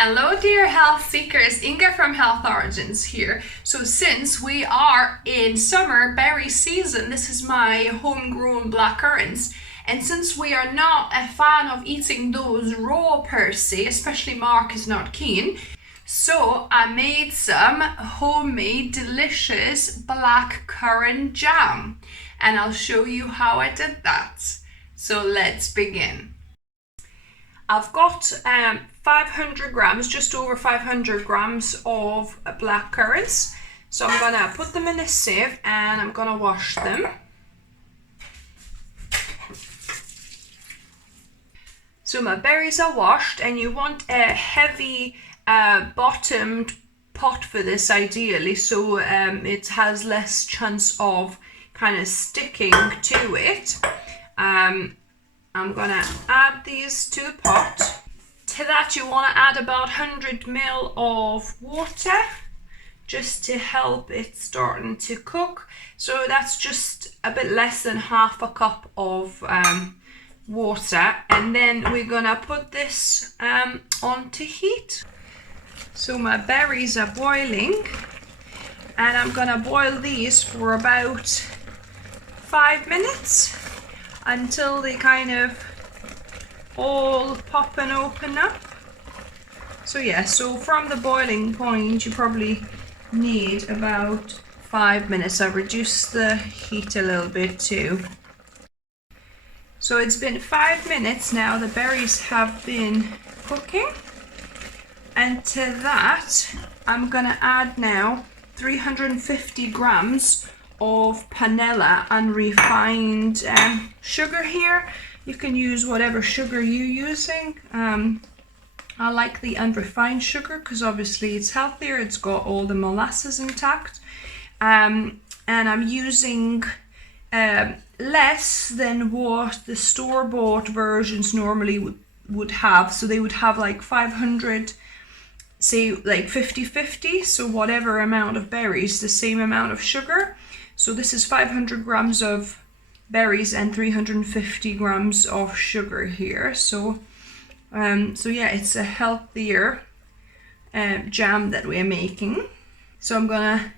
Hello dear health seekers, Inga from Health Origins here. So since we are in summer berry season, this is my homegrown blackcurrants. And since we are not a fan of eating those raw per se, especially Mark is not keen, so I made some homemade delicious blackcurrant jam. And I'll show you how I did that. So let's begin. I've got 500 grams, just over 500 grams of blackcurrants. So I'm gonna put them in a sieve and I'm gonna wash them. So my berries are washed, and you want a heavy bottomed pot for this ideally, so it has less chance of kind of sticking to it. I'm gonna add these to the pot. To that you want to add about 100 ml of water just to help it starting to cook. So that's just a bit less than half a cup of water, and then we're gonna put this on to heat. So my berries are boiling, and I'm gonna boil these for about 5 minutes until they kind of all pop and open up. So yeah, so from the boiling point you probably need about 5 minutes. I've reduced the heat a little bit too. So it's been 5 minutes now, the berries have been cooking, and to that I'm gonna add now 350 grams of panela unrefined sugar here. You can use whatever sugar you're using. I like the unrefined sugar because obviously it's healthier, it's got all the molasses intact, and I'm using less than what the store-bought versions normally would have. So they would have like 500, say like 50-50, so whatever amount of berries, the same amount of sugar. So this is 500 grams of berries and 350 grams of sugar here. So yeah, it's a healthier jam that we're making. So I'm gonna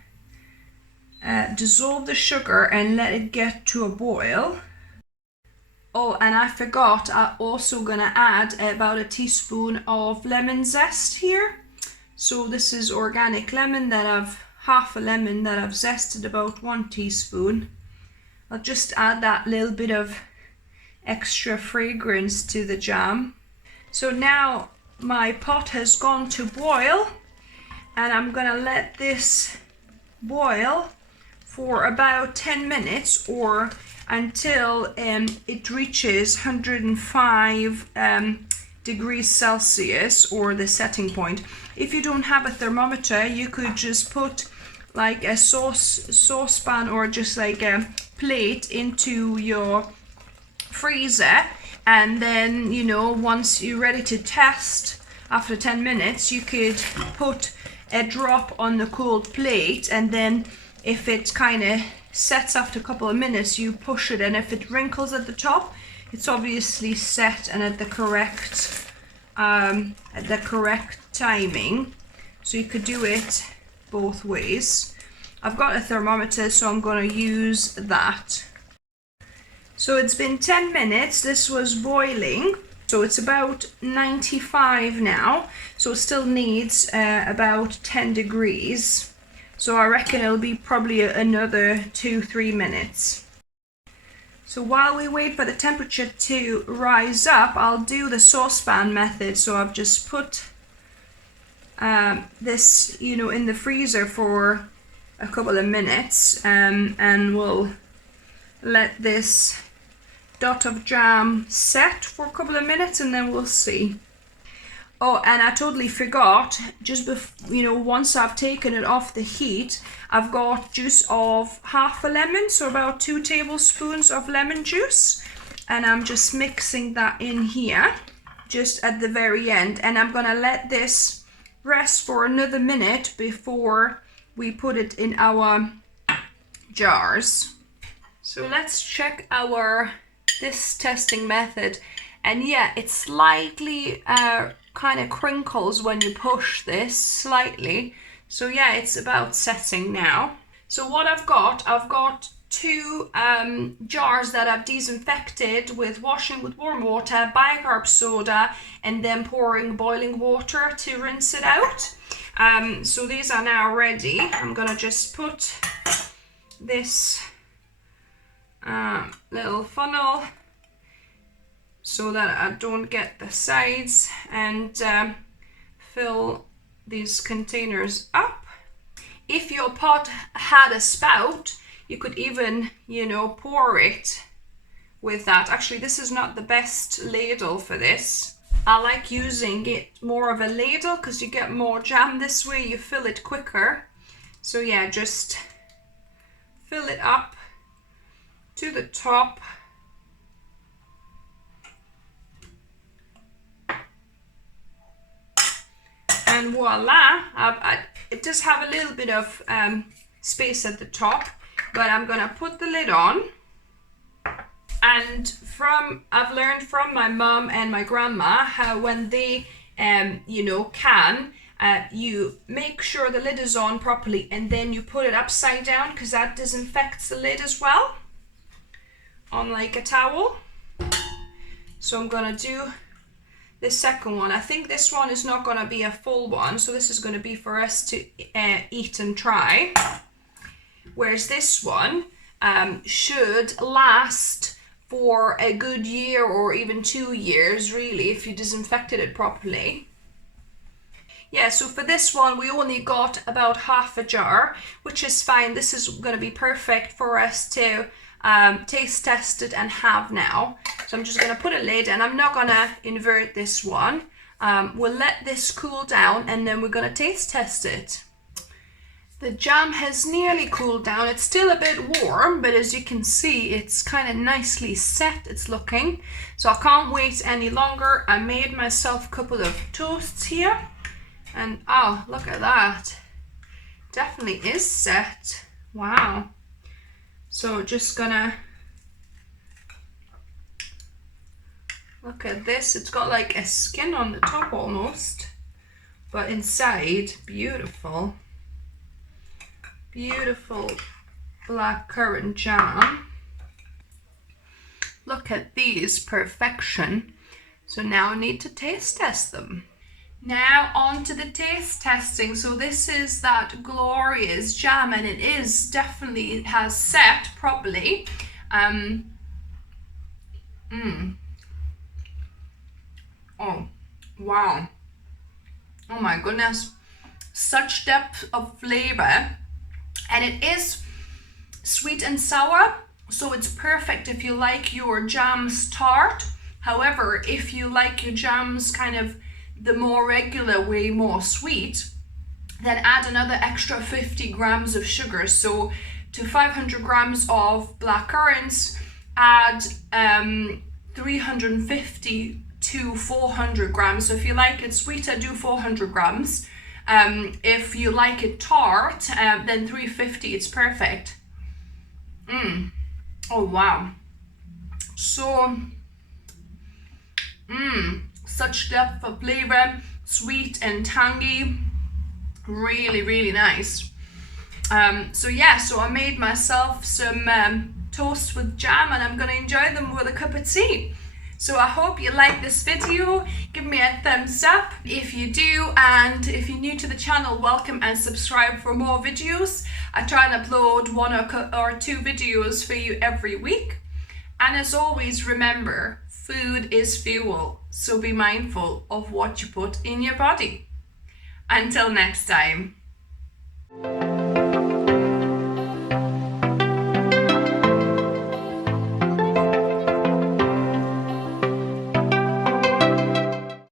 dissolve the sugar and let it get to a boil. Oh, and I forgot, I'm also gonna add about a teaspoon of lemon zest here. So this is organic lemon that half a lemon that I've zested, about 1 teaspoon. I'll just add that little bit of extra fragrance to the jam. So now my pot has gone to boil, and I'm gonna let this boil for about 10 minutes or until it reaches 105 degrees Celsius, or the setting point. If you don't have a thermometer, you could just put like a saucepan or just like a plate into your freezer, and then, you know, once you're ready to test after 10 minutes, you could put a drop on the cold plate, and then if it kind of sets after a couple of minutes, you push it, and if it wrinkles at the top, it's obviously set and at the correct timing. So you could do it both ways. I've got a thermometer, so I'm going to use that. So it's been 10 minutes, this was boiling, so it's about 95 now, so it still needs about 10 degrees. So I reckon it'll be probably another 2-3 minutes. So while we wait for the temperature to rise up, I'll do the saucepan method. So I've just put this, you know, in the freezer for a couple of minutes, and we'll let this dot of jam set for a couple of minutes, and then we'll see. Oh, and I totally forgot, just you know, once I've taken it off the heat, I've got juice of half a lemon, so about 2 tablespoons of lemon juice, and I'm just mixing that in here just at the very end, and I'm gonna let this rest for another minute before we put it in our jars. So let's check this testing method, and yeah, it's slightly kind of crinkles when you push this slightly. So yeah, it's about setting now. So what I've got 2 jars that I've disinfected with washing with warm water, bicarb soda, and then pouring boiling water to rinse it out. So these are now ready. I'm gonna just put this little funnel so that I don't get the sides, and fill these containers up. If your pot had a spout, you could even, you know, pour it with that. Actually, this is not the best ladle for this. I like using it more of a ladle because you get more jam this way, you fill it quicker. So yeah, just fill it up to the top. And voila, it does have a little bit of space at the top, but I'm gonna put the lid on. And I've learned from my mom and my grandma how when they, you know, you make sure the lid is on properly, and then you put it upside down because that disinfects the lid as well, on like a towel. So I'm gonna do the second one. I think this one is not gonna be a full one, so this is gonna be for us to eat and try. Whereas this one should last for a good year or even 2 years, really, if you disinfected it properly. Yeah, so for this one, we only got about half a jar, which is fine. This is going to be perfect for us to taste test it and have now. So I'm just going to put a lid, and I'm not going to invert this one. We'll let this cool down, and then we're going to taste test it. The jam has nearly cooled down. It's still a bit warm, but as you can see, it's kind of nicely set, it's looking. So I can't wait any longer. I made myself a couple of toasts here. And oh, look at that. Definitely is set. Wow. So just gonna look at this. It's got like a skin on the top almost, but inside, beautiful. Beautiful blackcurrant jam. Look at these, perfection. So now I need to taste test them. Now on to the taste testing. So this is that glorious jam, and it has set properly. Oh wow, oh my goodness, such depth of flavor. And it is sweet and sour, so it's perfect if you like your jams tart. However, if you like your jams kind of the more regular way, more sweet, then add another extra 50 grams of sugar. So to 500 grams of blackcurrants, add 350 to 400 grams. So if you like it sweeter, do 400 grams. If you like it tart, then 350, it's perfect. Oh wow. So, such depth of flavor, sweet and tangy, really, really nice. So yeah, so I made myself some toast with jam, and I'm gonna enjoy them with a cup of tea. So I hope you like this video. Give me a thumbs up if you do, and if you're new to the channel, welcome and subscribe for more videos. I try and upload 1 or 2 videos for you every week. And as always, remember, food is fuel, so be mindful of what you put in your body. Until next time.